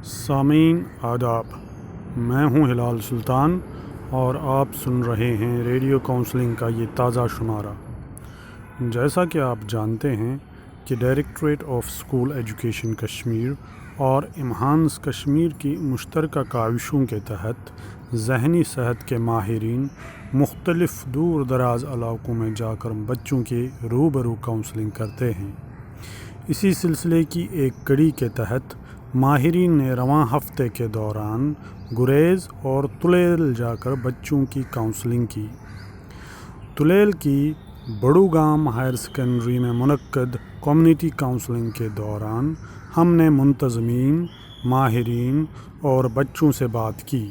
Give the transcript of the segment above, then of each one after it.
سامعین آداب، میں ہوں ہلال سلطان اور آپ سن رہے ہیں ریڈیو کونسلنگ کا یہ تازہ شمارہ۔ جیسا کہ آپ جانتے ہیں کہ directorate of school education Kashmir اور امہانس کشمیر کی مشترکہ کاوشوں کے تحت ذہنی صحت کے ماہرین مختلف دور دراز علاقوں میں جا کر بچوں کے روبرو کاؤنسلنگ کرتے ہیں۔ اسی سلسلے کی ایک کڑی کے تحت ماہرین نے رواں ہفتے کے دوران گریز اور تلیل جا کر بچوں کی کاؤنسلنگ کی۔ تلیل کی بڑوگام ہائر سیکنڈری میں منعقد کمیونٹی کاؤنسلنگ کے دوران ہم نے منتظمین، ماہرین اور بچوں سے بات کی۔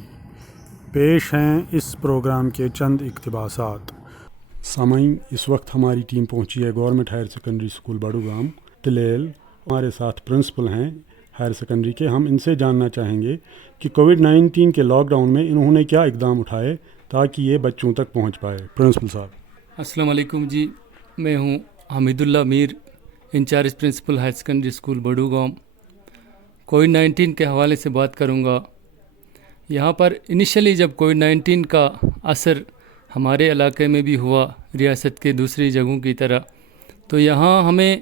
پیش ہیں اس پروگرام کے چند اقتباسات۔ سامعین، اس وقت ہماری ٹیم پہنچی ہے گورنمنٹ ہائر سیکنڈری اسکول بڑوگام تلیل۔ ہمارے ساتھ پرنسپل ہیں ہائر سیکنڈری کے۔ ہم ان سے جاننا چاہیں گے کہ کووڈ-19 کے لاک ڈاؤن میں انہوں نے کیا اقدام اٹھائے تاکہ یہ بچوں تک پہنچ پائے۔ پرنسپل صاحب۔ السلام علیکم جی، میں ہوں Hamidullah Mir, incharge principal higher secondary school Baragam. کووڈ-19 کے حوالے سے بات کروں گا۔ یہاں پر انیشلی جب کووڈ-19 کا اثر ہمارے علاقے میں بھی ہوا ریاست کے دوسری جگہوں کی طرح، تو یہاں ہمیں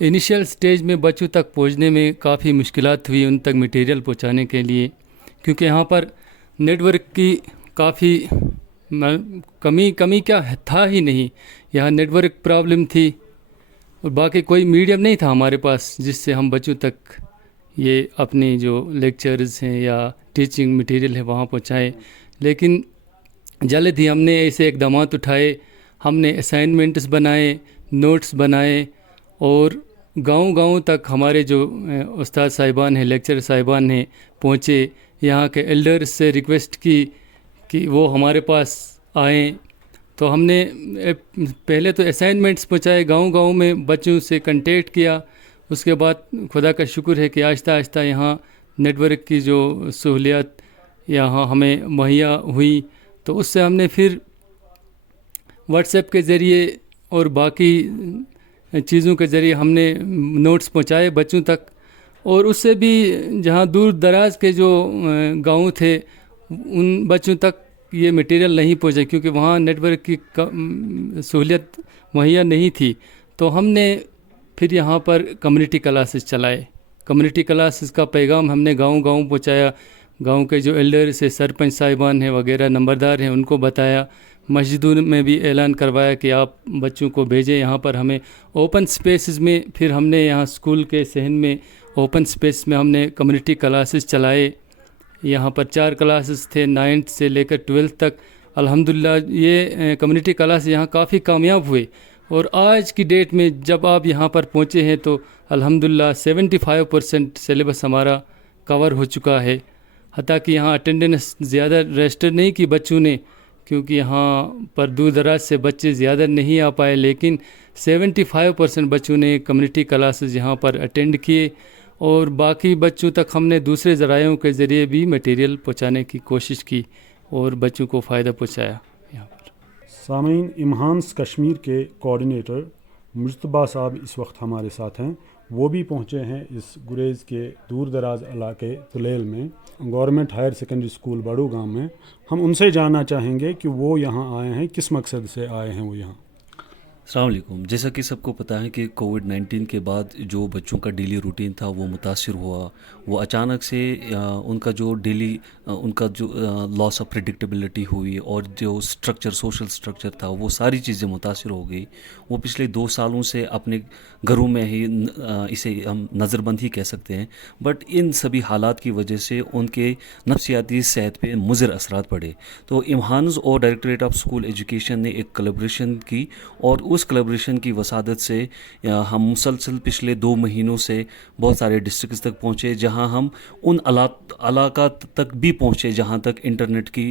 انیشیل سٹیج میں بچوں تک پہنچنے میں کافی مشکلات ہوئی، ان تک مٹیریل پہنچانے کے لیے، کیونکہ یہاں پر نیٹ ورک کی کافی کمی کیا تھا ہی نہیں۔ یہاں نیٹ ورک پرابلم تھی اور باقی کوئی میڈیم نہیں تھا ہمارے پاس جس سے ہم بچوں تک یہ اپنی جو لیکچرز ہیں یا ٹیچنگ مٹیریل ہے وہاں پہنچائیں۔ لیکن جلد ہی ہم نے ایسے اقدامات اٹھائے، ہم نے اسائنمنٹس بنائے، نوٹس بنائے اور گاؤں تک ہمارے جو استاد صاحبان ہیں، لیکچر صاحبان ہیں، پہنچے۔ یہاں کے ایلڈرز سے ریکویسٹ کی کہ وہ ہمارے پاس آئیں، تو ہم نے پہلے تو اسائنمنٹس پہنچائے، گاؤں میں بچوں سے کنٹیکٹ کیا۔ اس کے بعد خدا کا شکر ہے کہ آہستہ آہستہ یہاں نیٹ ورک کی جو سہولیات یہاں ہمیں مہیا ہوئی، تو اس سے ہم نے پھر واٹس ایپ کے ذریعے اور باقی چیزوں کے ذریعے ہم نے نوٹس پہنچائے بچوں تک، اور اس سے بھی جہاں دور دراز کے جو گاؤں تھے ان بچوں تک یہ مٹیریل نہیں پہنچے، کیونکہ وہاں نیٹ ورک کی سہولیت مہیا نہیں تھی۔ تو ہم نے پھر یہاں پر کمیونٹی کلاسز چلائے۔ کمیونٹی کلاسز کا پیغام ہم نے گاؤں پہنچایا۔ گاؤں کے جو ایلڈرز ہیں، سرپنچ صاحبان ہیں وغیرہ نمبردار ہیں، ان کو بتایا۔ مسجدوں میں بھی اعلان کروایا کہ آپ بچوں کو بھیجیں۔ یہاں پر ہمیں اوپن سپیسز میں پھر ہم نے یہاں اسکول کے صحن میں اوپن سپیس میں ہم نے کمیونٹی کلاسز چلائے۔ یہاں پر 4 کلاسز تھے 9th سے لے کر 12th تک۔ الحمدللہ یہ کمیونٹی کلاس یہاں کافی کامیاب ہوئے، اور آج کی ڈیٹ میں جب آپ یہاں پر پہنچے ہیں تو الحمدللہ 75% سلیبس ہمارا کور ہو چکا ہے۔ حتیٰ کہ یہاں اٹینڈنس زیادہ رجسٹر نہیں کی بچوں نے، کیونکہ یہاں پر دور دراز سے بچے زیادہ نہیں آ پائے، لیکن 75% بچوں نے کمیونٹی کلاسز یہاں پر اٹینڈ کیے، اور باقی بچوں تک ہم نے دوسرے ذرائعوں کے ذریعے بھی مٹیریل پہنچانے کی کوشش کی اور بچوں کو فائدہ پہنچایا یہاں پر۔ سامعین، امہانس کشمیر کے کوآرڈینیٹر مجتبیٰ صاحب اس وقت ہمارے ساتھ ہیں۔ وہ بھی پہنچے ہیں اس گریز کے دور دراز علاقے تلیل میں گورنمنٹ ہائر سیکنڈری اسکول بڑوگام میں۔ ہم ان سے جاننا چاہیں گے کہ وہ یہاں آئے ہیں، کس مقصد سے آئے ہیں وہ یہاں۔ السلام علیکم۔ جیسا کہ سب کو پتہ ہے کہ کووڈ-19 کے بعد جو بچوں کا ڈیلی روٹین تھا وہ متاثر ہوا۔ وہ اچانک سے ان کا جو ڈیلی ان کا جو لاس آف پریڈکٹیبلٹی ہوئی، اور جو سوشل سٹرکچر تھا وہ ساری چیزیں متاثر ہو گئی۔ وہ پچھلے 2 سالوں سے اپنے گھروں میں ہی، اسے ہم نظر بند ہی کہہ سکتے ہیں، بٹ ان سبھی حالات کی وجہ سے ان کے نفسیاتی صحت پہ مضر اثرات پڑے۔ تو امہانز اور ڈائریکٹوریٹ آف اسکول ایجوکیشن نے ایک کلیبریشن کی، اور اس کلیبریشن کی وسادت سے ہم مسلسل پچھلے 2 مہینوں سے بہت سارے ڈسٹرکٹس تک پہنچے، جہاں ہم ان علاقات تک بھی پہنچے جہاں تک انٹرنیٹ کی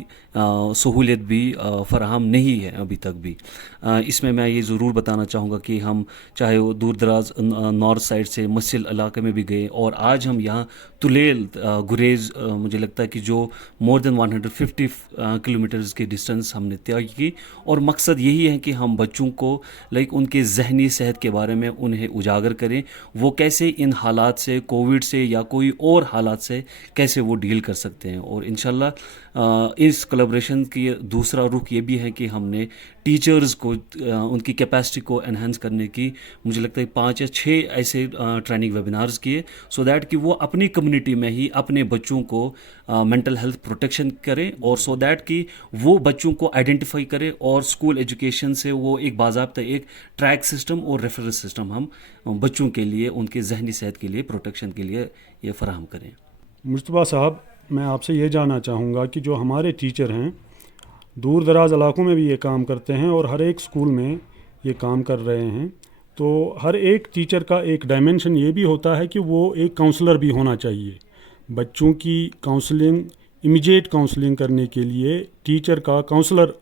سہولیت بھی فراہم نہیں ہے ابھی تک بھی۔ اس میں یہ ضرور بتانا چاہوں گا کہ ہم چاہے وہ دور دراز نارتھ سائڈ سے مسل علاقے میں بھی گئے، اور آج ہم یہاں تلیل گریز، مجھے لگتا ہے کہ جو مور دین 150 کلومیٹرز کی ڈسٹنس ہم نے طے کی، اور مقصد یہی ہے کہ ہم بچوں کو लाइक उनके ज़हनी सेहत के बारे में उन्हें उजागर करें, वो कैसे इन हालात से, कोविड से या कोई और हालात से कैसे वो डील कर सकते हैं। और इंशाल्लाह इस कोलैबोरेशन की दूसरा रुख ये भी है कि हमने टीचर्स को उनकी कैपेसिटी को एनहांस करने की मुझे लगता है 5 या 6 ऐसे ट्रेनिंग वेबिनार्स किए, सो दैट कि वो अपनी कम्युनिटी में ही अपने बच्चों को मेंटल हेल्थ प्रोटेक्शन करें, और सो दैट कि वो बच्चों को आइडेंटिफाई करें और स्कूल एजुकेशन से वो एक बाज़ाब्ता एक ट्रैक सिस्टम और रेफरल सिस्टम हम बच्चों के लिए उनके जहनी सेहत के लिए प्रोटेक्शन के लिए ये फराहम करें। मुस्तफ़ा साहब, मैं आपसे ये जानना चाहूँगा कि जो हमारे टीचर हैं दूर दराज इलाकों में भी ये काम करते हैं और हर एक स्कूल में ये काम कर रहे हैं, तो हर एक टीचर का एक डायमेंशन ये भी होता है कि वो एक काउंसलर भी होना चाहिए। बच्चों की काउंसलिंग, इमीडिएट काउंसलिंग करने के लिए टीचर का, काउंसलर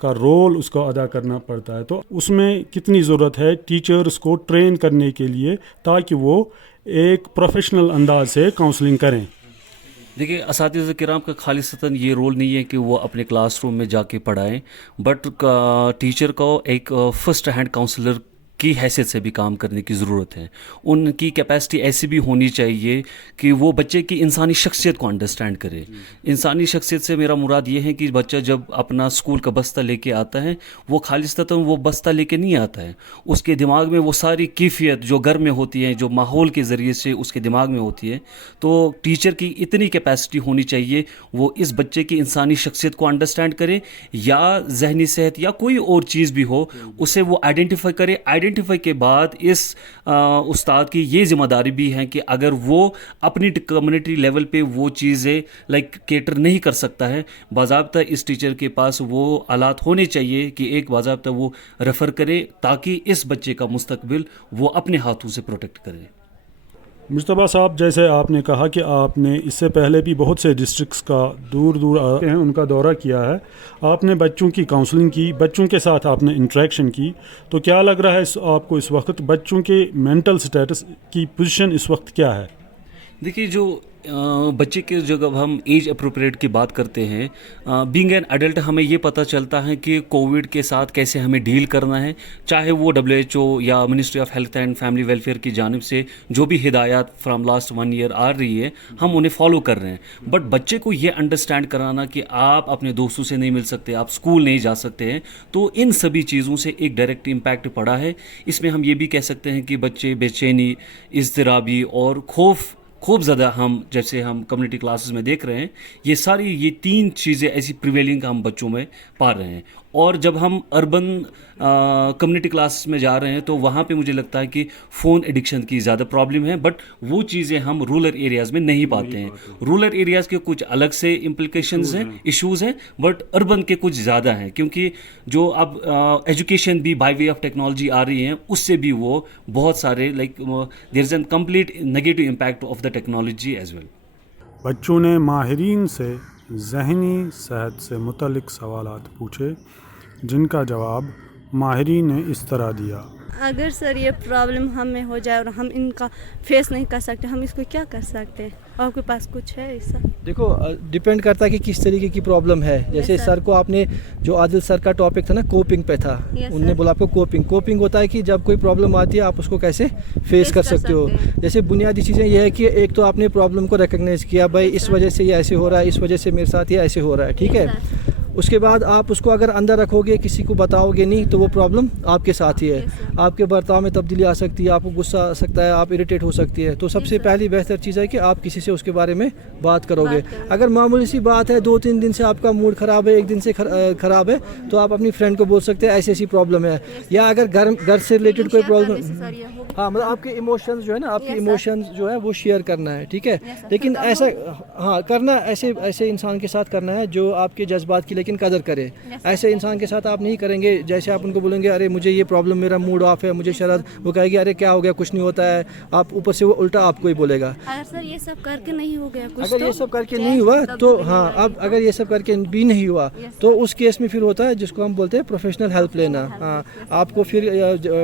का रोल उसको अदा करना पड़ता है। तो उसमें कितनी ज़रूरत है टीचर्स को ट्रेन करने के लिए ताकि वो एक प्रोफेशनल अंदाज से काउंसलिंग करें? देखिए, असातिज़ा किराम का खालिसतन ये रोल नहीं है कि वो अपने क्लासरूम में जाके पढ़ाएं, बट टीचर को एक फ़र्स्ट हैंड काउंसलर की हैसियत से भी काम करने की ज़रूरत है। उनकी कैपेसिटी ऐसी भी होनी चाहिए कि वो बच्चे की इंसानी शख्सियत को अंडरस्टैंड करे। इंसानी शख्सियत से मेरा मुराद ये है कि बच्चा जब अपना स्कूल का बस्ता लेके आता है, वो खालिसतन वो बस्ता लेके नहीं आता है, उसके दिमाग में वो सारी कैफियत जो घर में होती है, जो माहौल के ज़रिए से उसके दिमाग में होती है। तो टीचर की इतनी कैपेसिटी होनी चाहिए वो इस बच्चे की इंसानी शख्सियत को अंडरस्टैंड करे, या जहनी सेहत या कोई और चीज़ भी हो उसे वो आइडेंटिफाई करे। आइडेंटिफाई के बाद इस उस्ताद की ये ज़िम्मेदारी भी है कि अगर वो अपनी कम्युनिटी लेवल पे वो चीज़ें लाइक केटर नहीं कर सकता है, बाज़ाब्ता इस टीचर के पास वो आलात होने चाहिए कि एक बाज़ाब्ता वो रेफ़र करे ताकि इस बच्चे का मुस्तकबिल वो अपने हाथों से प्रोटेक्ट करे। मुस्तफ़ा साहब, जैसे आपने कहा कि आपने इससे पहले भी बहुत से डिस्ट्रिक्ट्स का दूर दूर आते हैं उनका दौरा किया है, आपने बच्चों की काउंसलिंग की, बच्चों के साथ आपने इंटरेक्शन की, तो क्या लग रहा है आपको इस वक्त बच्चों के मेंटल स्टेटस की पोजीशन इस वक्त क्या है? देखिए, जो बच्चे के जब हम एज अप्रोप्रिएट की बात करते हैं, बीइंग एन एडल्ट हमें ये पता चलता है कि कोविड के साथ कैसे हमें डील करना है, चाहे वो WHO या ministry of health and family welfare की जानिब से जो भी हिदायत फ्राम लास्ट 1 ईयर आ रही है हम उन्हें फॉलो कर रहे हैं। बट बच्चे को ये अंडरस्टैंड कराना कि आप अपने दोस्तों से नहीं मिल सकते, आप स्कूल नहीं जा सकते हैं, तो इन सभी चीज़ों से एक डायरेक्ट इम्पैक्ट पड़ा है। इसमें हम ये भी कह सकते हैं कि बच्चे बेचैनी, इज़्तिराबी और खूब ज़्यादा हम जैसे हम कम्युनिटी क्लासेस में देख रहे हैं, ये 3 चीज़ें ऐसी प्रिवेलिंग हम बच्चों में पा रहे हैं। और जब हम अर्बन कम्युनिटी क्लासेस में जा रहे हैं तो वहाँ पे मुझे लगता है कि फ़ोन एडिक्शन की ज़्यादा प्रॉब्लम है, बट वो चीज़ें हम रूरल एरियाज़ में नहीं पाते हैं। रूरल एरियाज़ के कुछ अलग से इम्प्लिकेशंस हैं, इश्यूज़ हैं, बट अर्बन के कुछ ज़्यादा हैं, क्योंकि जो अब एजुकेशन भी बाय वे ऑफ टेक्नोलॉजी आ रही है उससे भी वो बहुत सारे like there is an complete negative impact of the technology as well. बच्चों ने माहिरीन से ज़हनी सेहत से मुतल्लिक़ सवालात पूछे, जिनका जवाब माहिरीन ने इस तरह दिया। अगर सर ये प्रॉब्लम हमें हो जाए और हम इनका फेस नहीं कर सकते, हम इसको क्या कर सकते हैं? आपके पास कुछ है ऐसा? देखो, डिपेंड करता है कि किस तरीके की प्रॉब्लम है। जैसे सर को आपने जो आदिल सर का टॉपिक था ना, कोपिंग पे था, उन्होंने बोला आपको कोपिंग होता है कि जब कोई प्रॉब्लम आती है आप उसको कैसे फेस कर सकते हो। जैसे बुनियादी चीज़ें ये है कि एक तो आपने प्रॉब्लम को रिकग्नाइज किया, भाई इस वजह से ये ऐसे हो रहा है, इस वजह से मेरे साथ ये ऐसे हो रहा है, ठीक है। उसके बाद आप उसको अगर अंदर रखोगे, किसी को बताओगे नहीं, तो वो प्रॉब्लम आपके साथ ही है। आपके बर्ताव में तब्दीली आ सकती है, आपको गुस्सा आ सकता है, आप इरिटेट हो सकती है। तो सबसे पहली बेहतर चीज़ है कि आप किसी से उसके बारे में बात करोगे। अगर मामूली सी बात है, 2-3 दिन से आपका मूड ख़राब है, 1 दिन से ख़राब है, तो आप अपनी फ्रेंड को बोल सकते हैं ऐसी ऐसी प्रॉब्लम है। या अगर घर से रिलेटेड कोई प्रॉब्लम, हाँ, मतलब आपके इमोशंस जो है ना, आपके इमोशंस जो है वो शेयर करना है, ठीक है। लेकिन ऐसा हाँ करना, ऐसे इंसान के साथ करना है जो आपके जज्बात की लेकिन कदर करे। ऐसे इंसान के साथ आप नहीं करेंगे, जैसे आप उनको बोलेंगे अरे मुझे ये प्रॉब्लम, मेरा मूड ऑफ है, मुझे शरारत, वो कहेगी अरे क्या हो गया, कुछ नहीं होता है, आप ऊपर से वो उल्टा आपको ही बोलेगा। अगर सर ये सब करके नहीं हो गया कुछ, अगर ये सब करके नहीं हुआ तो हाँ, अब अगर ये सब करके भी नहीं हुआ तो उस केस में फिर होता है जिसको हम बोलते हैं प्रोफेशनल हेल्प लेना। हाँ, आपको फिर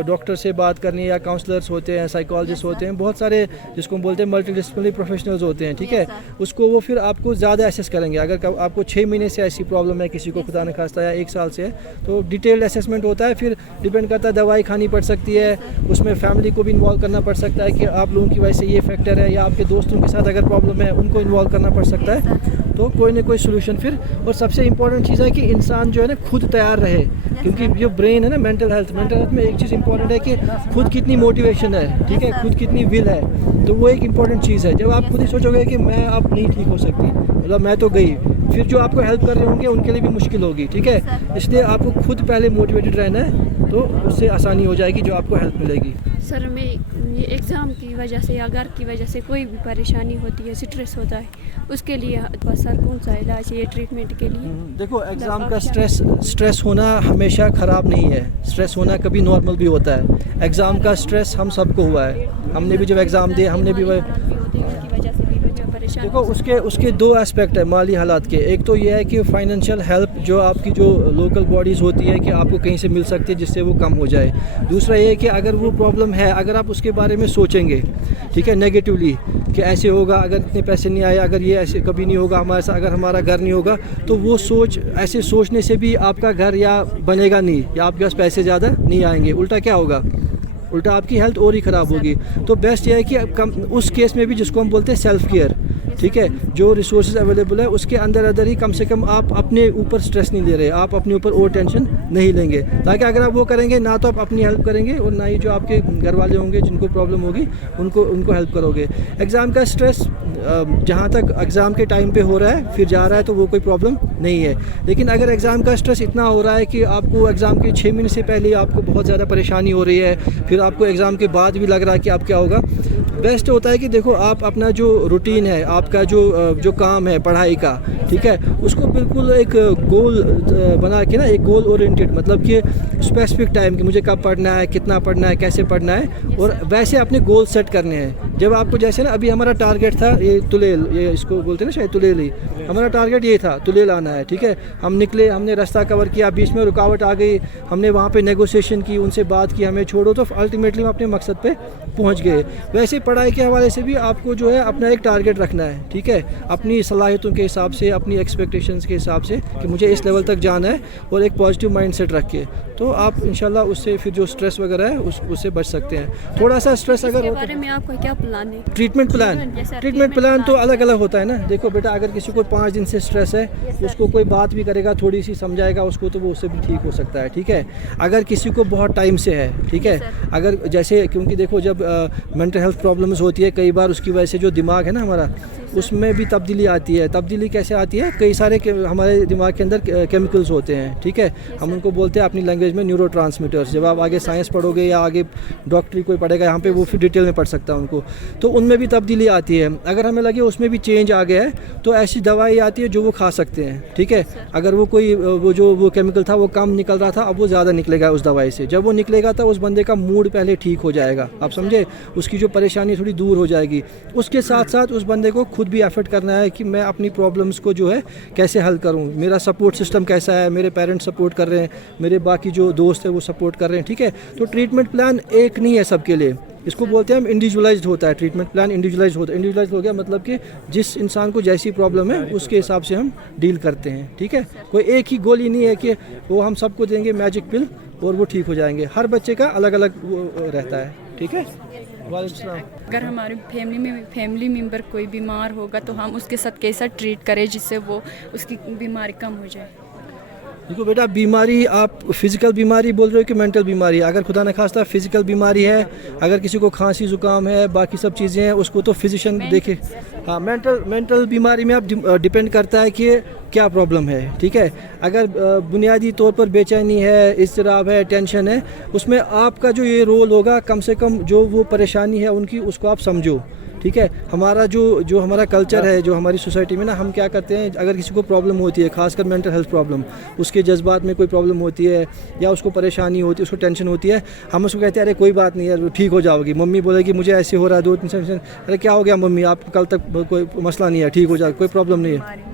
डॉक्टर से बात करनी, या काउंसलर्स होते हैं, साइकोलॉजिस्ट होते हैं, बहुत सारे जिसको हम बोलते हैं मल्टी डिसिप्लिनरी प्रोफेशनल्स होते हैं, ठीक है। उसको वो फिर आपको ज़्यादा एसेस करेंगे। अगर आपको 6 महीने से ऐसी प्रॉब्लम है किसी को खुदा न खास्ता या 1 साल से है, तो डिटेल्ड असेसमेंट होता है, फिर डिपेंड करता है दवाई खानी पड़ सकती है, उसमें फैमिली को भी इन्वॉल्व करना पड़ सकता है कि आप लोगों की वजह से ये फैक्टर है, या आपके दोस्तों के साथ अगर प्रॉब्लम है उनको इन्वॉल्व करना पड़ सकता है, तो कोई ना कोई सोल्यूशन फिर। और सबसे इंपॉर्टेंट चीज़ है कि इंसान जो है ना खुद तैयार रहे, क्योंकि जो ब्रेन है ना मेंटल हेल्थ में एक चीज़ इंपॉर्टेंट है कि खुद कितनी मोटिवेशन है, ठीक है, खुद कितनी विल है, तो वो एक इंपॉर्टेंट चीज़ है। जब आप खुद ही सोचोगे कि मैं अब नहीं ठीक हो सकती, मतलब मैं तो गई, फिर जो आपको हेल्प कर रहे होंगे उनके लिए भी मुश्किल होगी, ठीक है, इसलिए आपको खुद पहले मोटिवेटेड रहना है, तो उससे आसानी हो जाएगी जो आपको हेल्प मिलेगी। सर हमें ये एग्ज़ाम की वजह से या घर की वजह से कोई भी परेशानी होती है, स्ट्रेस होता है, उसके लिए सर कौन सा इलाज है ये ट्रीटमेंट के लिए? देखो एग्ज़ाम का स्ट्रेस होना हमेशा ख़राब नहीं है, स्ट्रेस होना कभी नॉर्मल भी होता है। एग्ज़ाम का स्ट्रेस हम सबको हुआ है, हमने भी जब एग्ज़ाम दिए हमने भी देखो उसके 2 एस्पेक्ट है माली हालात के। एक तो ये है कि फाइनेंशियल हेल्प जो आपकी जो लोकल बॉडीज़ होती है कि आपको कहीं से मिल सकती है जिससे वो कम हो जाए। दूसरा ये है कि अगर वो प्रॉब्लम है, अगर आप उसके बारे में सोचेंगे, ठीक है, नेगेटिवली कि ऐसे होगा, अगर इतने पैसे नहीं आए, अगर ये ऐसे कभी नहीं होगा हमारे साथ, अगर हमारा घर नहीं होगा, तो वो ऐसे सोचने से भी आपका घर या बनेगा नहीं, या आपके पास पैसे ज़्यादा नहीं आएंगे, उल्टा क्या होगा, उल्टा आपकी हेल्थ और ही ख़राब होगी। तो बेस्ट ये है कि उस केस में भी जिसको हम बोलते हैं सेल्फ केयर, ठीक है, जो रिसोर्सेज अवेलेबल है उसके अंदर ही कम से कम आप अपने ऊपर स्ट्रेस नहीं ले रहे, आप अपने ऊपर और टेंशन नहीं लेंगे, ताकि अगर आप वो करेंगे ना तो आप अपनी हेल्प करेंगे और ना ही जो आपके घर वाले होंगे जिनको प्रॉब्लम होगी उनको हेल्प करोगे। एग्ज़ाम का स्ट्रेस जहाँ तक एग्ज़ाम के टाइम पे हो रहा है फिर जा रहा है तो वो कोई प्रॉब्लम नहीं है, लेकिन अगर एग्ज़ाम का स्ट्रेस इतना हो रहा है कि आपको एग्ज़ाम के 6 महीने से पहले आपको बहुत ज़्यादा परेशानी हो रही है, फिर आपको एग्ज़ाम के बाद भी लग रहा है कि आप क्या होगा, बेस्ट होता है कि देखो आप अपना जो रूटीन है, आपका जो काम है पढ़ाई का, ठीक है, उसको बिल्कुल एक गोल बना के ना, एक गोल ओरिएंटेड, मतलब कि स्पेसिफिक टाइम कि मुझे कब पढ़ना है, कितना पढ़ना है, कैसे पढ़ना है, और वैसे अपने गोल सेट करने हैं। जब आपको जैसे ना अभी हमारा टारगेट था ये तुलेल, ये इसको बोलते हैं ना शायद तुलेल ही, हमारा टारगेट ये था तुलेल आना है, ठीक है, हम निकले, हमने रास्ता कवर किया, बीच में रुकावट आ गई, हमने वहाँ पे नेगोशिएशन की, उनसे बात की, हमें छोड़ो, तो अल्टीमेटली हम अपने मकसद पे पहुँच गए। वैसे पढ़ाई के हवाले से भी आपको जो है अपना एक टारगेट रखना है, ठीक है, अपनी सलाहियतों के हिसाब से, अपनी एक्सपेक्टेशंस के हिसाब से कि मुझे इस लेवल तक जाना है, और एक पॉजिटिव माइंडसेट रख के, तो आप इंशाल्लाह उससे फिर जो स्ट्रेस वगैरह है उससे बच सकते हैं। थोड़ा सा स्ट्रेस अगर इसके बारे में आपका क्या प्लान है? ट्रीटमेंट प्लान तो अलग अलग होता है ना। देखो बेटा, अगर किसी को 5 दिन से स्ट्रेस है, उसको कोई बात भी करेगा, थोड़ी सी समझाएगा उसको, तो वो उससे भी ठीक हो सकता है, ठीक है। अगर किसी को बहुत टाइम से है, ठीक है, अगर जैसे, क्योंकि देखो जब मेंटल हेल्थ प्रॉब्लम्स होती है कई बार उसकी वजह से जो दिमाग है ना हमारा, उसमें भी तब्दीली आती है। तब्दीली कैसे आती है? कई सारे हमारे दिमाग के अंदर केमिकल्स होते हैं, ठीक है, हम उनको बोलते हैं अपनी लैंग्वेज में न्यूरोट्रांसमीटर्स। जब आप आगे साइंस पढ़ोगे या आगे डॉक्टरी कोई पढ़ेगा, यहाँ पे वो फिर डिटेल में पढ़ सकता है उनको, तो उनमें भी तब्दीली आती है। अगर हमें लगे उसमें भी चेंज आ गया है, तो ऐसी दवाई आती है जो वो खा सकते हैं, ठीक है। अगर वो कोई वो केमिकल था वो कम निकल रहा था, अब वो ज़्यादा निकलेगा उस दवाई से। जब वो निकलेगा तो उस बंदे का मूड पहले ठीक हो जाएगा, आप समझे, उसकी जो परेशानी थोड़ी दूर हो जाएगी। उसके साथ साथ उस बंदे को खुद भी एफर्ट करना है कि मैं अपनी प्रॉब्लम्स को जो है कैसे हल करूं, मेरा सपोर्ट सिस्टम कैसा है, मेरे पेरेंट्स सपोर्ट कर रहे हैं, मेरे बाकी जो दोस्त हैं वो सपोर्ट कर रहे हैं, ठीक है। तो ट्रीटमेंट प्लान एक नहीं है सबके लिए, इसको बोलते हैं हम इंडिविजुअलाइज्ड होता है। ट्रीटमेंट प्लान इंडिविजुअलाइज्ड होता है। इंडिविजुअलाइज्ड हो गया मतलब कि जिस इंसान को जैसी प्रॉब्लम है उसके हिसाब से हम डील करते हैं, ठीक है। कोई एक ही गोली नहीं है कि वो हम सबको देंगे मैजिक पिल और वो ठीक हो जाएंगे। हर बच्चे का अलग अलग वो रहता है, ठीक है। अगर हमारे फैमिली मेम्बर कोई बीमार होगा तो हम उसके साथ कैसा ट्रीट करें जिससे वो उसकी बीमारी कम हो जाए? देखो बेटा, बीमारी आप फिज़िकल बीमारी बोल रहे हो कि मेंटल बीमारी? अगर खुदा न खास्ता फिज़िकल बीमारी है, अगर किसी को खांसी ज़ुकाम है, बाकी सब चीज़ें हैं, उसको तो फिजिशियन देखे। हाँ, मेंटल बीमारी में आप डिपेंड करता है कि क्या प्रॉब्लम है, ठीक है। अगर बुनियादी तौर पर बेचैनी है, इज़्तिराब है, टेंशन है, उसमें आपका जो ये रोल होगा, कम से कम जो वो परेशानी है उनकी, उसको आप समझो, ठीक है। हमारा जो हमारा कल्चर है, जो हमारी सोसाइटी में ना, हम क्या करते हैं, अगर किसी को प्रॉब्लम होती है, खासकर मेंटल हेल्थ प्रॉब्लम, उसके जज्बात में कोई प्रॉब्लम होती है या उसको परेशानी होती है, उसको टेंशन होती है, हम उसको कहते हैं अरे कोई बात नहीं यार, ठीक हो जाओगी। मम्मी बोलेगी मुझे ऐसे हो रहा है 2-3 सेशन, अरे क्या हो गया मम्मी, आप कल तक कोई मसला नहीं है, ठीक हो जाएगा, कोई प्रॉब्लम नहीं है।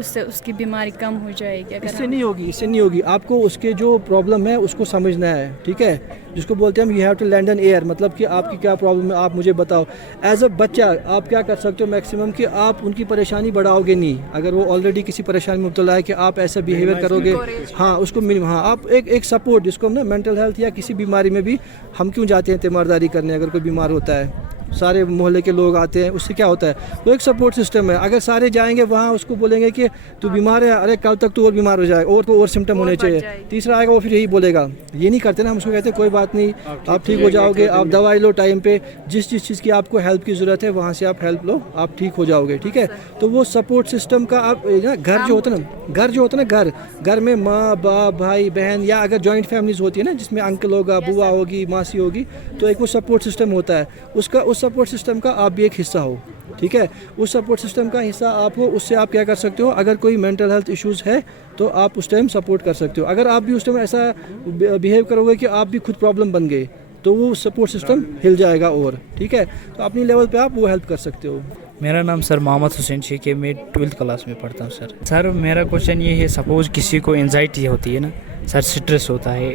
اس سے اس کی بیماری کم ہو جائے گی. اس سے نہیں ہوگی. آپ کو اس کے جو پرابلم ہے اس کو سمجھنا ہے, ٹھیک ہے, جس کو بولتے ہیں ہم you have to land an air, مطلب کہ آپ کی کیا پرابلم ہے آپ مجھے بتاؤ. ایز اے بچہ آپ کیا کر سکتے ہو میکسیمم کہ آپ ان کی پریشانی بڑھاؤ گے نہیں. اگر وہ آلریڈی کسی پریشانی میں مبتلا ہے کہ آپ ایسا بیہیویئر کرو گے, ہاں اس کو آپ ایک سپورٹ, جس کو ہم نا مینٹل ہیلتھ یا کسی بیماری میں بھی ہم کیوں جاتے ہیں تیمارداری کرنے. اگر کوئی بیمار ہوتا ہے سارے محلے کے لوگ آتے ہیں, اس سے کیا ہوتا ہے وہ ایک سپورٹ سسٹم ہے. اگر سارے جائیں گے وہاں اس کو بولیں گے کہ تو بیمار ہے, ارے کل تک تو اور بیمار ہو جائے اور تو اور سمٹم ہونے چاہیے, تیسرا آئے گا وہ پھر یہی بولے گا. یہ نہیں کرتے نا, ہم اس کو کہتے ہیں کوئی بات نہیں آپ ٹھیک ہو جاؤ گے, آپ دوائی لو ٹائم پہ, جس چیز کی آپ کو ہیلپ کی ضرورت ہے وہاں سے آپ ہیلپ لو, آپ ٹھیک ہو جاؤ گے, ٹھیک ہے. تو وہ سپورٹ سسٹم کا آپ گھر جو ہوتا ہے نا گھر میں ماں باپ بھائی بہن, یا اگر جوائنٹ فیملیز ہوتی ہے نا جس میں انکل ہوگا, بوا ہوگی, ماسی ہوگی, تو ایک وہ سپورٹ سسٹم ہوتا ہے. اس سپورٹ سسٹم کا آپ بھی ایک حصہ ہو, ٹھیک ہے. اس سپورٹ سسٹم کا حصہ آپ ہو, اس سے آپ کیا کر سکتے ہو, اگر کوئی مینٹل ہیلتھ ایشوز ہے تو آپ اس ٹائم سپورٹ کر سکتے ہو. اگر آپ بھی اس ٹائم ایسا بیہیو کرو گے کہ آپ بھی خود پرابلم بن گئے تو وہ سپورٹ سسٹم ہل جائے گا اور, ٹھیک ہے. تو اپنی لیول پہ آپ وہ ہیلپ کر سکتے ہو. میرا نام سر محمد حسین شیخ ہے, میں 12th کلاس میں پڑھتا ہوں. سر میرا کوشچن یہ ہے, سپوز کسی کو انزائٹی ہوتی ہے نا سر, سٹریس ہوتا ہے,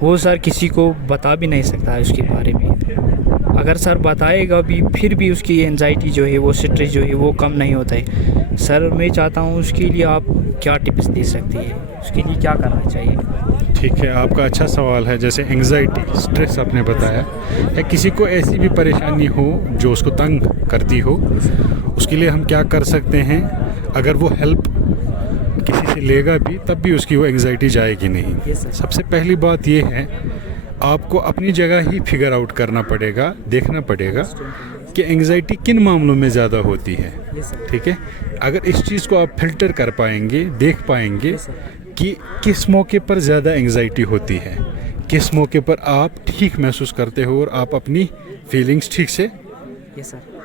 وہ سر کسی کو بتا بھی نہیں سکتا ہے اس کے بارے میں. اگر سر بتائے گا بھی پھر بھی اس کی انزائٹی جو ہے وہ سٹریس جو ہے وہ کم نہیں ہوتا ہے. سر میں چاہتا ہوں اس کے لیے آپ کیا ٹپس دے سکتے ہیں, اس کے لیے کیا کرنا چاہیے؟ ٹھیک ہے, آپ کا اچھا سوال ہے. جیسے انگزائٹی, اسٹریس آپ نے بتایا, یا کسی کو ایسی بھی پریشانی ہو جو اس کو تنگ کرتی ہو, اس کے لیے ہم کیا کر سکتے ہیں. اگر وہ ہیلپ کسی سے لے گا بھی تب بھی اس کی وہ انگزائٹی جائے گی نہیں. سب سے پہلی بات یہ ہے آپ کو اپنی جگہ ہی فگر آؤٹ کرنا پڑے گا, دیکھنا پڑے گا کہ انگزائٹی کن معاملوں میں زیادہ ہوتی ہے, ٹھیک ہے. اگر اس چیز کو آپ فلٹر کر پائیں گے, دیکھ پائیں گے کہ کس موقع پر زیادہ انگزائٹی ہوتی ہے, کس موقع پر آپ ٹھیک محسوس کرتے ہو اور آپ اپنی فیلنگز ٹھیک سے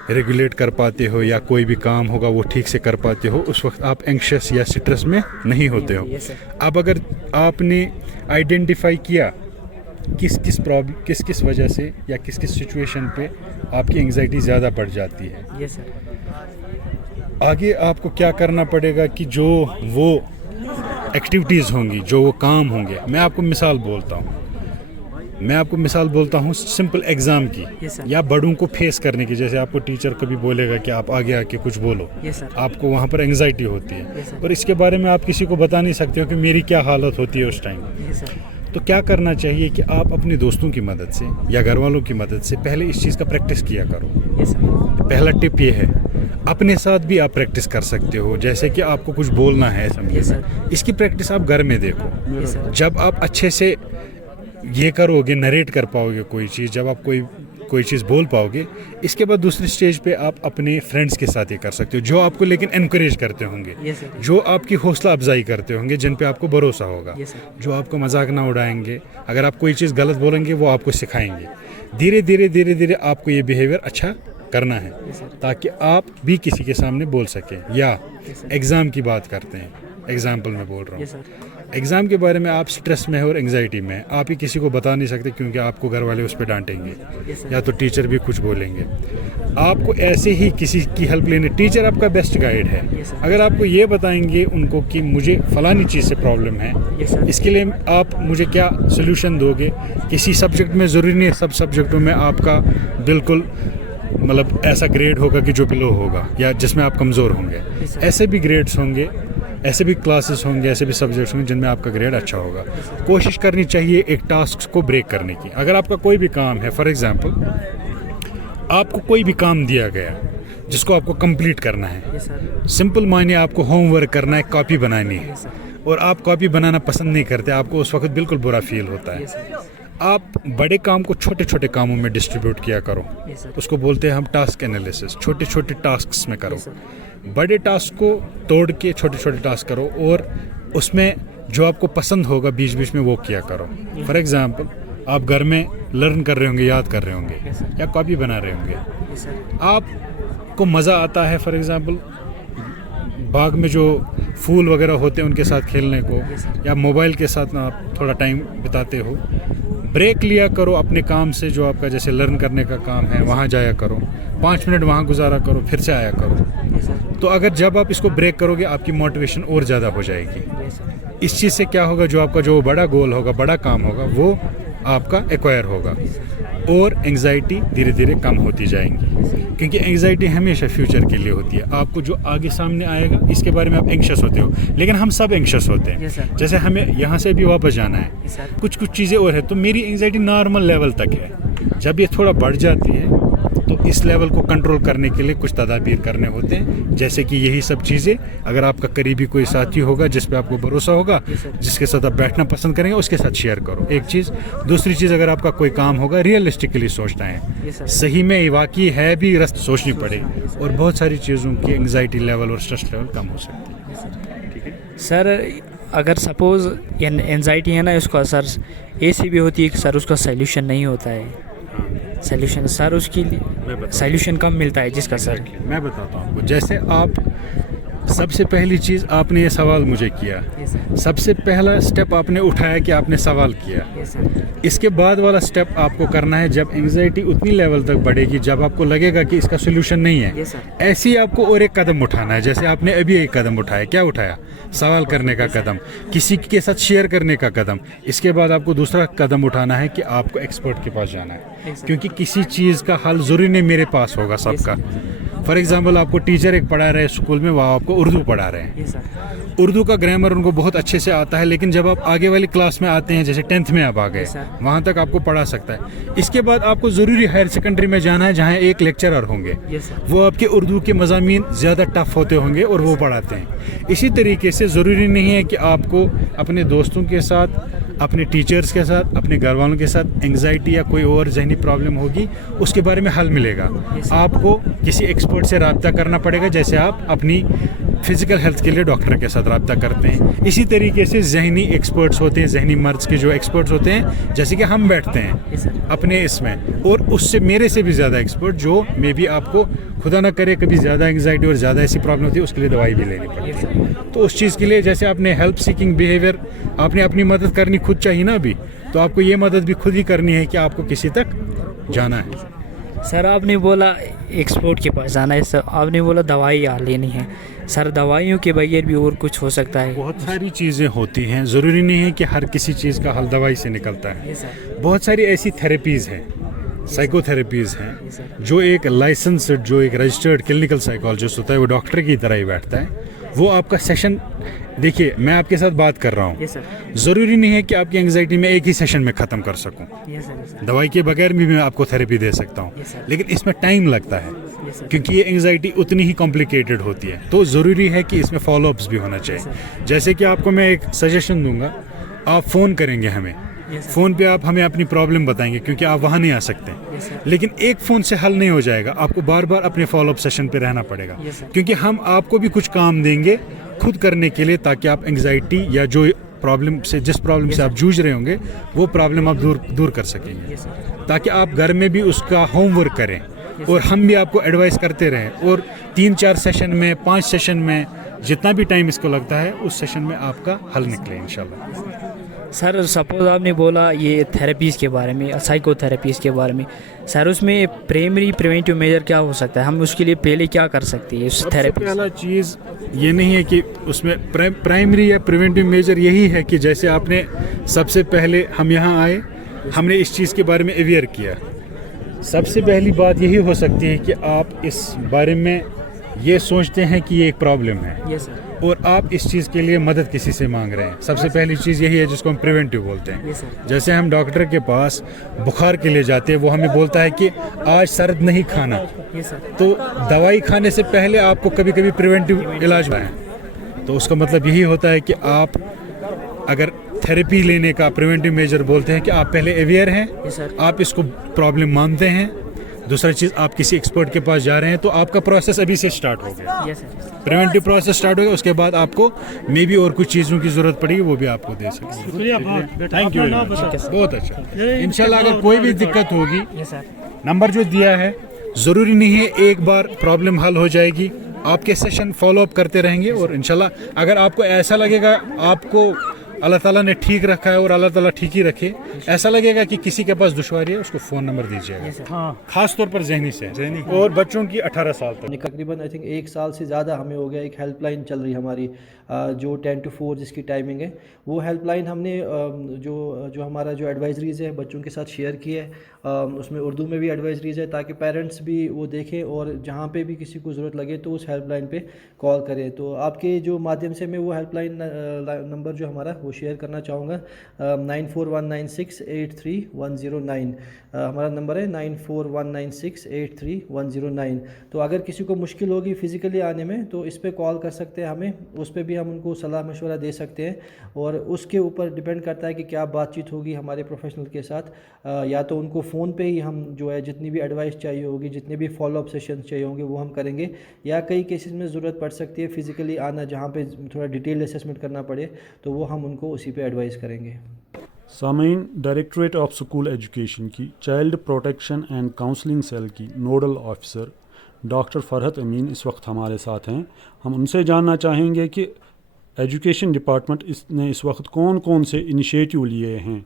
ریگولیٹ کر پاتے ہو, یا کوئی بھی کام ہوگا وہ ٹھیک سے کر پاتے ہو, اس وقت آپ اینکشس یا سٹریس میں نہیں ہوتے ہو. اب اگر آپ نے آئیڈینٹیفائی کیا کس وجہ سے یا کس سچویشن پہ آپ کی انگزائٹی زیادہ بڑھ جاتی ہے, آگے آپ کو کیا کرنا پڑے گا کہ جو وہ ایکٹیویٹیز ہوں گی, جو وہ کام ہوں گے. میں آپ کو مثال بولتا ہوں سمپل ایگزام کی, یا بڑوں کو فیس کرنے کی. جیسے آپ کو ٹیچر کبھی بولے گا کہ آپ آگے آ کے کچھ بولو, آپ کو وہاں پر انگزائٹی ہوتی ہے, اور اس کے بارے میں آپ کسی کو بتا نہیں سکتے ہو کہ میری کیا حالت ہوتی ہے اس ٹائم. تو کیا کرنا چاہیے کہ آپ اپنے دوستوں کی مدد سے یا گھر والوں کی مدد سے پہلے اس چیز کا پریکٹس کیا کرو. پہلا ٹپ یہ ہے, اپنے ساتھ بھی آپ پریکٹس کر سکتے ہو. جیسے کہ آپ کو کچھ بولنا ہے اسمبلی میں, اس کی پریکٹس آپ گھر میں دیکھو. جب آپ اچھے سے یہ کرو گے, نریٹ کر پاؤ گے کوئی چیز, جب آپ کوئی چیز بول پاؤ گے, اس کے بعد دوسری سٹیج پہ آپ اپنے فرینڈس کے ساتھ یہ کر سکتے ہو, جو آپ کو لیکن انکریج کرتے ہوں گے, جو آپ کی حوصلہ افزائی کرتے ہوں گے, جن پہ آپ کو بھروسہ ہوگا, جو آپ کو مذاق نہ اڑائیں گے. اگر آپ کوئی چیز غلط بولیں گے وہ آپ کو سکھائیں گے. دھیرے دھیرے آپ کو یہ بیہیویئر اچھا کرنا ہے تاکہ آپ بھی کسی کے سامنے بول سکیں. یا ایگزام کی بات کرتے ہیں, ایگزامپل میں بول رہا ہوں, ایگزام کے بارے میں آپ سٹریس میں اور انگزائٹی میں, آپ ہی کسی کو بتا نہیں سکتے کیونکہ آپ کو گھر والے اس پہ ڈانٹیں گے, یا تو ٹیچر بھی کچھ بولیں گے. آپ کو ایسے ہی کسی کی ہیلپ لینے, ٹیچر آپ کا بیسٹ گائیڈ ہے. اگر آپ کو یہ بتائیں گے ان کو کہ مجھے فلانی چیز سے پرابلم ہے, اس کے لیے آپ مجھے کیا سلوشن دو گے. کسی سبجیکٹ میں ضروری نہیں, سب سبجیکٹوں میں آپ کا بالکل مطلب ایسا گریڈ ہوگا کہ جو بلو ہوگا یا جس میں آپ کمزور ہوں گے. ایسے بھی گریڈس ہوں گے, ایسے بھی کلاسز ہوں گے, ایسے بھی سبجیکٹس ہوں گے جن میں آپ کا گریڈ اچھا ہوگا. کوشش کرنی چاہیے ایک ٹاسک کو بریک کرنے کی. اگر آپ کا کوئی بھی کام ہے, فار ایگزامپل آپ کو کوئی بھی کام دیا گیا جس کو آپ کو کمپلیٹ کرنا ہے, سمپل معنی آپ کو ہوم ورک کرنا ہے, کاپی بنانی ہے, اور آپ کاپی بنانا پسند نہیں کرتے, آپ کو اس وقت بالکل برا فیل ہوتا ہے. آپ بڑے کام کو چھوٹے چھوٹے کاموں میں ڈسٹریبیوٹ کیا کرو. اس کو بولتے ہیں ہم ٹاسک انالیسس. چھوٹے چھوٹے ٹاسکس میں کرو, بڑے ٹاسک کو توڑ کے چھوٹے چھوٹے ٹاسک کرو, اور اس میں جو آپ کو پسند ہوگا بیچ بیچ میں وہ کیا کرو. فار ایگزامپل آپ گھر میں لرن کر رہے ہوں گے, یاد کر رہے ہوں گے, یا کاپی بنا رہے ہوں گے, آپ کو مزہ آتا ہے فار ایگزامپل باغ میں جو پھول وغیرہ ہوتے ہیں ان کے ساتھ کھیلنے کو, یا موبائل کے ساتھ آپ تھوڑا ٹائم بتاتے ہو. ब्रेक लिया करो अपने काम से, जो आपका जैसे लर्न करने का काम है वहाँ जाया करो, 5 मिनट वहाँ गुजारा करो, फिर से आया करो। तो अगर जब आप इसको ब्रेक करोगे आपकी मोटिवेशन और ज़्यादा हो जाएगी। इस चीज़ से क्या होगा, जो आपका जो बड़ा गोल होगा, बड़ा काम होगा, वो आपका एक्वायर होगा और एंग्जाइटी धीरे धीरे कम होती जाएंगी, क्योंकि एंग्जाइटी हमेशा फ्यूचर के लिए होती है। आपको जो आगे सामने आएगा इसके बारे में आप एंग्शियस होते हो, लेकिन हम सब एंग्शियस होते हैं। जैसे हमें यहाँ से भी वापस जाना है, कुछ चीज़ें और है, तो मेरी एंग्जाइटी नॉर्मल लेवल तक है। जब ये थोड़ा बढ़ जाती है तो इस लेवल को कंट्रोल करने के लिए कुछ तदाबीर करने होते हैं, जैसे कि यही सब चीज़ें। अगर आपका करीबी कोई साथी होगा जिस पे आपको भरोसा होगा, जिसके साथ आप बैठना पसंद करेंगे, उसके साथ शेयर करो, एक चीज़। दूसरी चीज़, अगर आपका कोई काम होगा रियलिस्टिकली सोचना है, सही में वाकई है भी रस्त सोचनी पड़ेगी, और बहुत सारी चीज़ों की एंग्जाइटी लेवल और स्ट्रेस लेवल कम हो सकती है। ठीक है सर, अगर सपोज़ एनजाइटी है ना, उसका सर ऐसी भी होती है कि सर उसका सोल्यूशन नहीं होता है। सोल्यूशन सर उसकी सोल्यूशन कम मिलता है जिसका सर मैं बताता हूँ आपको। जैसे आप सबसे पहली चीज़ आपने ये सवाल मुझे किया, सबसे पहला स्टेप आपने उठाया कि आपने सवाल किया। इसके बाद वाला स्टेप आपको करना है, जब एंग्जाइटी उतनी लेवल तक बढ़ेगी जब आपको लगेगा कि इसका सोल्यूशन नहीं है, ऐसे ही आपको और एक कदम उठाना है। जैसे आपने अभी एक कदम उठाया, क्या उठाया? सवाल करने का कदम, किसी के साथ शेयर करने का कदम। इसके बाद आपको दूसरा कदम उठाना है कि आपको एक्सपर्ट के पास जाना है, क्योंकि किसी चीज़ का हल ज़रूरी नहीं मेरे पास होगा सबका। फॉर एग्जाम्पल, आपको टीचर एक पढ़ा रहे हैं स्कूल में, वहाँ आपको उर्दू पढ़ा रहे हैं, उर्दू का ग्रामर उनको बहुत अच्छे से आता है, लेकिन जब आप आगे वाली क्लास में आते हैं, जैसे 10th में आप आ गए, वहाँ तक आपको पढ़ा सकता है। इसके बाद आपको ज़रूरी हायर सेकेंडरी में जाना है, जहाँ एक लेक्चरर होंगे, वो आपके उर्दू के मज़ामीन ज़्यादा टफ होते होंगे और वो पढ़ाते हैं। इसी तरीके से ज़रूरी नहीं है कि आपको अपने दोस्तों के साथ, अपने टीचर्स के साथ, अपने घर वालों के साथ एंग्जाइटी या कोई और जहनी प्रॉब्लम होगी उसके बारे में हल मिलेगा। आपको किसी एक्सपर्ट से रब्ता करना पड़ेगा, जैसे आप अपनी फिज़िकल हेल्थ के लिए डॉक्टर के साथ रब्ता करते हैं। इसी तरीके से जहनी एक्सपर्ट्स होते हैं, जहनी मर्ज के जो एक्सपर्ट्स होते हैं, जैसे कि हम बैठते हैं अपने इसमें, और उससे मेरे से भी ज़्यादा एक्सपर्ट, जो मे बी आपको खुदा ना करे कभी ज़्यादा एंग्जाइटी और ज़्यादा ऐसी प्रॉब्लम होती है, उसके लिए दवाई भी लेनी पड़ती है। तो उस चीज़ के लिए, जैसे आपने हेल्प सीकिंग बिहेवियर, आपने अपनी मदद करनी खुद चाहिए ना अभी, तो आपको ये मदद भी खुद ही करनी है कि आपको किसी तक जाना है। सर आपने बोला एक्सपोर्ट के पास जाना है, सर आपने बोला दवाई लेनी है। सर दवाइयों के बगैर भी और कुछ हो सकता है? बहुत सारी चीज़ें होती हैं, ज़रूरी नहीं है कि हर किसी चीज़ का हल दवाई से निकलता है। बहुत सारी ऐसी थेरेपीज़ हैं, साइकोथेरेपीज़ हैं, जो एक लाइसेंस्ड, जो एक रजिस्टर्ड क्लिनिकल साइकोलॉजिस्ट होता है, वो डॉक्टर की तरह ही बैठता है, वो आपका सेशन, देखिए मैं आपके साथ बात कर रहा हूँ, ज़रूरी नहीं है कि आपकी एंग्जाइटी में एक ही सेशन में ख़त्म कर सकूँ। दवाई के बगैर भी मैं आपको थेरेपी दे सकता हूँ, लेकिन इसमें टाइम लगता है, क्योंकि ये एंग्जाइटी उतनी ही कॉम्प्लिकेटेड होती है। तो ज़रूरी है कि इसमें फॉलोअप्स भी होना चाहिए। जैसे कि आपको मैं एक सजेशन दूंगा, आप फ़ोन करेंगे हमें, फ़ोन पे आप हमें अपनी प्रॉब्लम बताएंगे, क्योंकि आप वहाँ नहीं आ सकते, लेकिन एक फ़ोन से हल नहीं हो जाएगा, आपको बार बार अपने फॉलोअप सेशन पे रहना पड़ेगा, क्योंकि हम आपको भी कुछ काम देंगे खुद करने के लिए, ताकि आप एंग्जाइटी या जो प्रॉब्लम से, जिस प्रॉब्लम से आप जूझ रहे होंगे, वो प्रॉब्लम आप दूर कर सकेंगे, ताकि आप घर में भी उसका होमवर्क करें और हम भी आपको एडवाइस करते रहें, और 3-4 सेशन में, 5 सेशन में, जितना भी टाइम इसको लगता है, उस सेशन में आपका हल निकले इंशाल्लाह। सर सपोज आपने बोला ये थेरेपीज़ के बारे में, साइकोथेरेपीज़ के बारे में, सर उसमें प्राइमरी प्रिवेंटिव मेजर क्या हो सकता है? हम उसके लिए पहले क्या कर सकते हैं? उस थेरेपी पहला चीज़ ये नहीं है कि उसमें प्राइमरी या प्रिवेंटिव मेजर यही है कि जैसे आपने सबसे पहले हम यहाँ आए, हमने इस चीज़ के बारे में अवेयर किया। सबसे पहली बात यही हो सकती है कि आप इस बारे में ये सोचते हैं कि ये एक प्रॉब्लम है, और आप इस चीज़ के लिए मदद किसी से मांग रहे हैं। सबसे पहली चीज़ यही है जिसको हम प्रिवेंटिव बोलते हैं। जैसे हम डॉक्टर के पास बुखार के लिए जाते हैं, वो हमें बोलता है कि आज सर्द नहीं खाना, तो दवाई खाने से पहले आपको कभी कभी प्रिवेंटिव इलाज है, तो उसका मतलब यही होता है कि आप अगर थेरेपी लेने का प्रिवेंटिव मेजर बोलते हैं कि आप पहले अवेयर हैं, आप इसको प्रॉब्लम मानते हैं। दूसरा चीज़, आप किसी एक्सपर्ट के पास जा रहे हैं, तो आपका प्रोसेस अभी से स्टार्ट हो गया, प्रिवेंटिव प्रोसेस स्टार्ट हो गया। उसके बाद आपको मे बी और कुछ चीज़ों की ज़रूरत पड़ेगी, वो भी आपको दे सकते। थैंक यू, बहुत अच्छा। इंशाल्लाह अगर कोई भी दिक्कत होगी, नंबर जो दिया है, ज़रूरी नहीं है एक बार प्रॉब्लम हल हो जाएगी, आपके सेशन फॉलो अप करते रहेंगे, और इंशाल्लाह अगर आपको ऐसा लगेगा आपको अल्लाह ताला ने ठीक रखा है और अल्लाह ताला ठीक ही रखे। ऐसा लगेगा कि किसी के पास दुश्वारी है, उसको फ़ोन नंबर दीजिएगा, हाँ, खास तौर पर ज़हनी से, और बच्चों की 18 साल तक। तकरीबन आई थिंक 1 साल से ज़्यादा हमें हो गया एक हेल्पलाइन चल रही है हमारी, जो 10 to 4 जिसकी टाइमिंग है। वो हेल्पलाइन हमने जो हमारा जो एडवाइजरीज़ है बच्चों के साथ शेयर की है, उसमें उर्दू में भी एडवाइजरीज़ है ताकि पेरेंट्स भी वो देखें और जहाँ पे भी किसी को ज़रूरत लगे तो उस हेल्पलाइन पे कॉल करें। तो आपके जो माध्यम से मैं वो हेल्पलाइन नंबर जो हमारा वो शेयर करना चाहूँगा, 9419683109 हमारा नंबर है, 9419683109। तो अगर किसी को मुश्किल होगी फ़िज़िकली आने में तो इस पर कॉल कर सकते हैं हमें, उस पर भी हम उनको सलाह मशवरा दे सकते हैं, और उसके ऊपर डिपेंड करता है कि क्या बातचीत होगी हमारे प्रोफेशनल के साथ। या तो उनको फ़ोन पे ही हम जो है जितनी भी एडवाइस चाहिए होगी, जितने भी फॉलो अप सेशन चाहिए होंगे वो हम करेंगे, या कई केसेस में ज़रूरत पड़ सकती है फ़िज़िकली आना जहाँ पे थोड़ा डिटेल असेसमेंट करना पड़े तो वो हम उनको उसी पे एडवाइस करेंगे। सामीन, डायरेक्टरेट ऑफ स्कूल एजुकेशन की child protection and counselling cell की nodal officer doctor Farhat Amin इस वक्त हमारे साथ हैं। हम उनसे जानना चाहेंगे कि एजुकेशन डिपार्टमेंट ने इस वक्त कौन कौन से इनिशिएटिव लिए हैं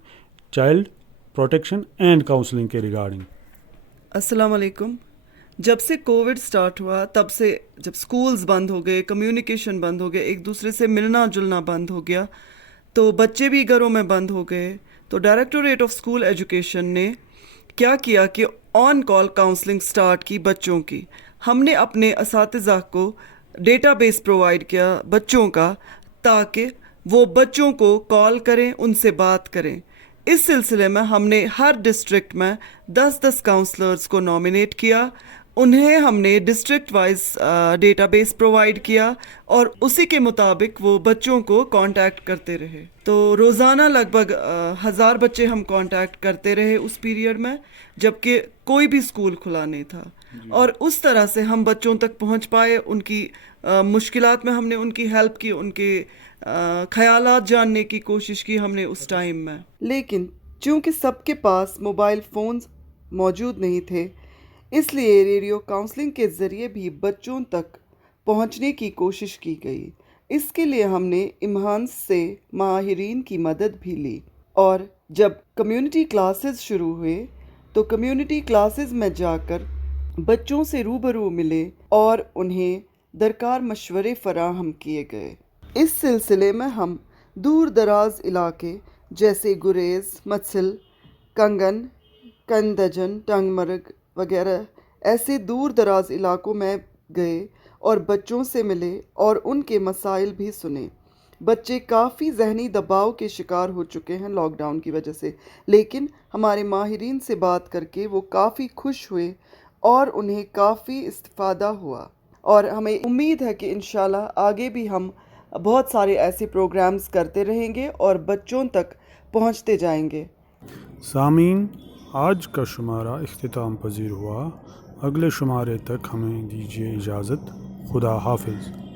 चाइल्ड प्रोटेक्शन एंड काउंसलिंग के रिगार्डिंग। अस्सलाम वालेकुम। जब से कोविड स्टार्ट हुआ तब से जब स्कूल्स बंद हो गए, कम्युनिकेशन बंद हो गए, एक दूसरे से मिलना जुलना बंद हो गया, तो बच्चे भी घरों में बंद हो गए, तो डायरेक्टोरेट ऑफ स्कूल एजुकेशन ने क्या किया कि ऑन कॉल काउंसलिंग स्टार्ट की बच्चों की। हमने अपने असातिज़ा को डेटाबेस प्रोवाइड किया बच्चों का, ताकि वो बच्चों को कॉल करें, उनसे बात करें। इस सिलसिले में हमने हर डिस्ट्रिक्ट में 10-10 काउंसलर्स को नॉमिनेट किया, उन्हें हमने डिस्ट्रिक्ट वाइज डेटाबेस प्रोवाइड किया और उसी के मुताबिक वो बच्चों को कांटेक्ट करते रहे। तो रोज़ाना लगभग 1000 बच्चे हम कांटेक्ट करते रहे उस पीरियड में, जबकि कोई भी स्कूल खुला नहीं था, और उस तरह से हम बच्चों तक पहुंच पाए। उनकी मुश्किलात में हमने उनकी हेल्प की, उनके ख्यालात जानने की कोशिश की हमने उस टाइम में। लेकिन चूँकि सबके पास मोबाइल फ़ोन्स मौजूद नहीं थे, इसलिए रेडियो काउंसलिंग के ज़रिए भी बच्चों तक पहुंचने की कोशिश की गई। इसके लिए हमने इम्हांस से माहिरीन की मदद भी ली, और जब कम्युनिटी क्लासेस शुरू हुए तो कम्युनिटी क्लासेस में जाकर बच्चों से रूबरू मिले और उन्हें दरकार मशवरे फराहम किए गए। इस सिलसिले में हम दूर दराज इलाके जैसे गुरेज़, मत्सिल, कंगन, कंदजन, टंगमर्ग वगैरह ऐसे दूर दराज इलाकों में गए और बच्चों से मिले और उनके मसाइल भी सुने। बच्चे काफ़ी ज़हनी दबाव के शिकार हो चुके हैं लॉकडाउन की वजह से, लेकिन हमारे माहिरीन से बात करके वो काफ़ी खुश हुए और उन्हें काफ़ी इस्तिफ़ादा हुआ, और हमें उम्मीद है कि इंशाल्लाह आगे भी हम बहुत सारे ऐसे प्रोग्राम्स करते रहेंगे और बच्चों तक पहुंचते जाएंगे। सामीन, आज का शुमारा इख्तिताम पजीर हुआ। अगले शुमारे तक हमें दीजिए इजाज़त। खुदा हाफिज़।